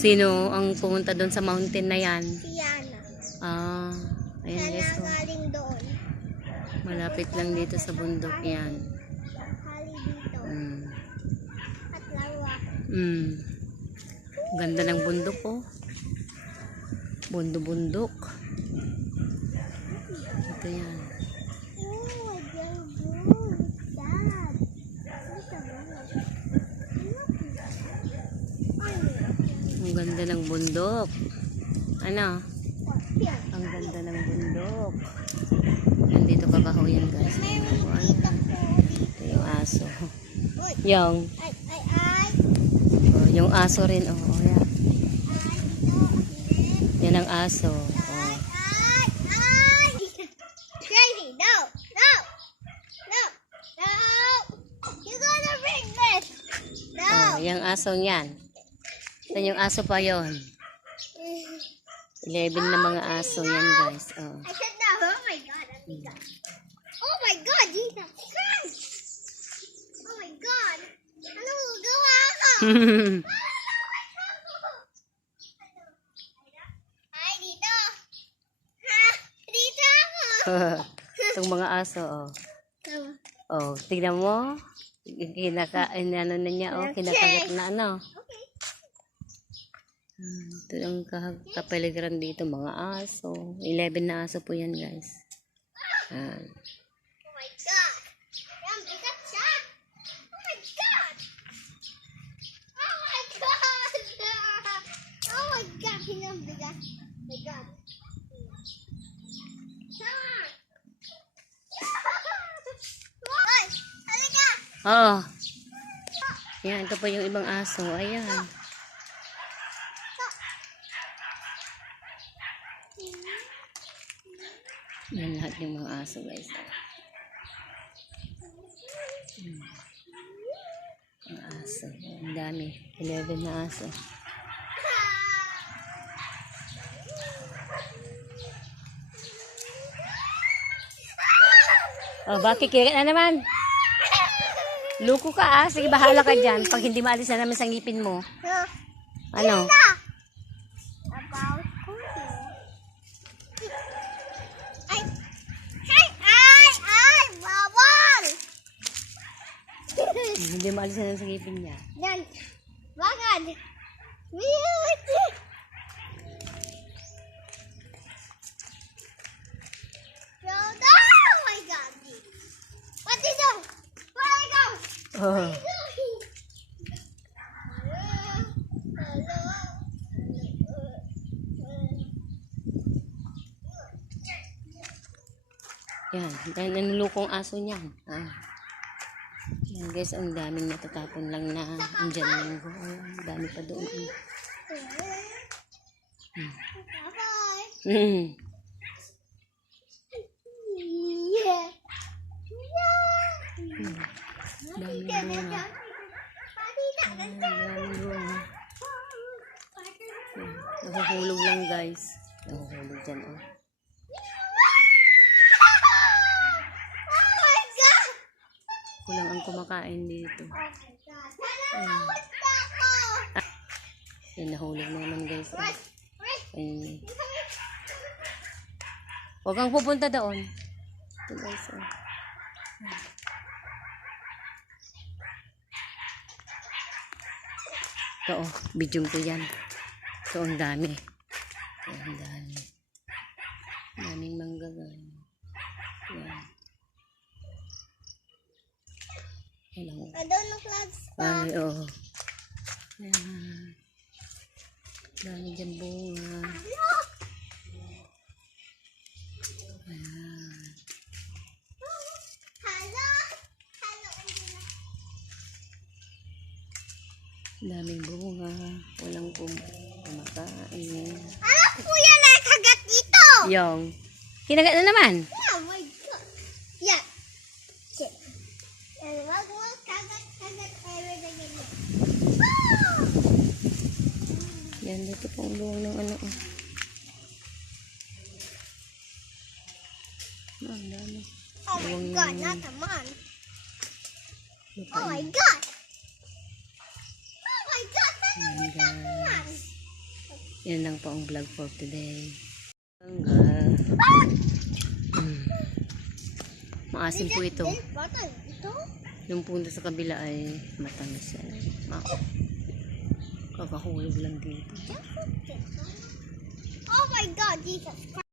Sino ang pumunta doon sa mountain na yan? Si Yana. Ah, ayan guys. Yana Oh. galing doon. Malapit lang dito sa bundok yan. Hali dito. At laro ako. Ganda ng bundok oh. Bundok. Ito yan. Oh, they're good. Dad. Ang ganda ng bundok. Ano? Yan. Ang ganda ng bundok. Nandito kakahuyan guys. Meron dito po. Ito yung aso. Uy. Yung, Ay. oh, yung aso rin oh. Oh yan. Dito. Yan ang aso. Oh. Ay. Crazy. No. You're gonna bring this. No. Oh, yung aso niyan. Ito yung aso pa yon. 11 na mga aso yan guys. Oh. I said no. Oh my God. Oh my God. Jesus Christ. Oh my God. Ano gawa ko? Ay, dito. Ha? Dito ako. Itong mga aso oh. Tama. Oh, tignan mo. Kinakain ano na niya oh, kinakagat na ano. Okay. Ito ang kapaligiran dito mga aso. 11 na aso po yan guys. Oh my God. Yan, bigat siya. Oh my God. Oh my God. Oh my God. Yan, bigat. Oh my God. Sama. Hoy, halika. Oh. Yan, ito pa yung ibang aso. Ayan. Yan lahat yung mga aso guys. Mga aso. Ang dami. 11 na aso. Oh, bakit kira na naman? Luko ka ah. Sige, bahala ka dyan. Pag hindi maalis na naman sa ngipin mo. Ano? About cooking. Ay, bawal! Hindi maalis na naman sa ngipin niya. Yan. Bakit? Mute! Oh my God! What is it? Where I go? Oh. Yan. Yan ang lukong aso niyan. Ah. Yan guys, ang daming natatapon lang na andyan lang. Ang dami pa doon. Bye-bye. Yeah. Dami bunga. Nahuhulog lang guys. Nahuhulog dyan oh. Oh my God! Kulang ang kumakain dito. Oh my God! Nalawad na ako! Yan, nahulog na naman guys. Oh. Ayun. Huwag kang pupunta doon. Ito guys. Oh. Ito oh, video ko yan. Ito ang dami. Ito ang dami. Daming manggagan. Yan. Yan oh. I don't know clouds pa. Ay, oh. Yan. Dami dyan bunga. Ayan. Hello? Hello, Angela. Daming bunga. Walang kumakain. Ano po yan ay kagat dito? Yung. Kinagat na naman. Yeah, oh my God. Yeah. Shit. And wag mo kagat everything. Oh! Yan, dito pong luwang ng ano. Ang dami. Oh my Luwang God, ng- not a man. lupa Oh my yun. God. Oh my God, Ayan, not a man. guys. Yan lang po ang vlog for today. Hanggang. Maasim po ito. Bata, ito? Yung punta sa kabila ay matamis yan. Kakahulog lang dito. Oh my God, Jesus Christ.